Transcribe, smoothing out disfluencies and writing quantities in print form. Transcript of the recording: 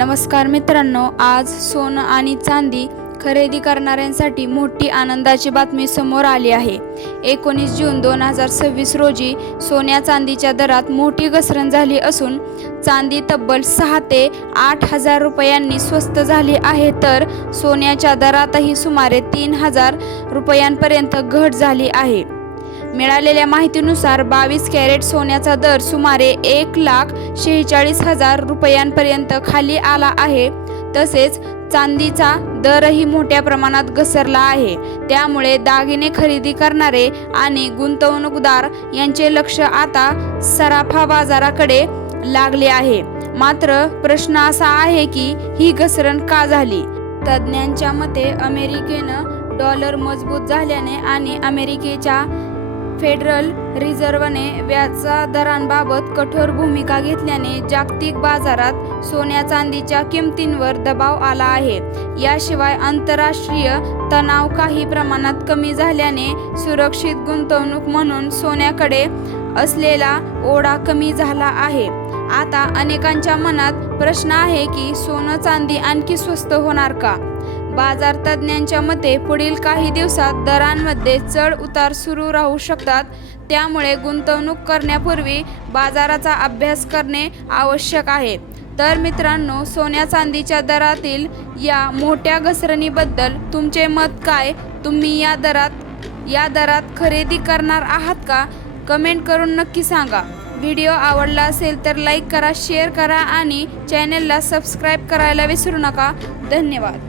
नमस्कार मित्रांनो, आज सोनं आणि चांदी खरेदी करणाऱ्यांसाठी मोठी आनंदाची बातमी समोर आली आहे। 19 जून 2026 रोजी सोन्या चांदीच्या दरात मोठी घसरण झाली असून चांदी तब्बल 6 ते 8 हजार रुपयांनी स्वस्त झाली आहे, तर सोन्याच्या दरातही सुमारे 3000 रुपयांपर्यंत घट झाली आहे। मिळालेल्या माहितीनुसार 22 कॅरेट सोन्याचा दर सुमारे 1,46,000 रुपयांपर्यंत खाली आला आहे। तसेच चांदीचा दरही मोठ्या प्रमाणात घसरला आहे। त्यामुळे दागिने खरेदी करणारे आणि गुंतवणूकदार यांचे लक्ष आता सराफा बाजाराकडे लागले आहे। मात्र प्रश्न असा आहे की ही घसरण का झाली? तज्ज्ञांच्या मते अमेरिकेनं डॉलर मजबूत झाल्याने आणि अमेरिकेच्या फेडरल रिझर्व्हने व्याज दरांबाबत कठोर भूमिका घेतल्याने जागतिक बाजारात सोन्या चांदीच्या किमतींवर दबाव आला आहे। याशिवाय आंतरराष्ट्रीय तणाव काही प्रमाणात कमी झाल्याने सुरक्षित गुंतवणूक म्हणून सोन्याकडे असलेला ओढा कमी झाला आहे। आता अनेकांच्या मनात प्रश्न आहे की सोनं चांदी आणखी स्वस्त होणार का? बाजार तज्ज्ञांच्या मते पुढील काही दिवसात दरांमध्ये चढ उतार सुरू राहू शकतात। त्यामुळे गुंतवणूक करण्यापूर्वी बाजाराचा अभ्यास करणे आवश्यक आहे। तर मित्रांनो, सोन्या चांदीच्या दरातील या मोठ्या घसरणीबद्दल तुमचे मत काय? तुम्ही या दरात खरेदी करणार आहात का? कमेंट करून नक्की सांगा। व्हिडिओ आवडला असेल तर लाईक करा, शेअर करा आणि चॅनलला सबस्क्राईब करायला विसरू नका। धन्यवाद।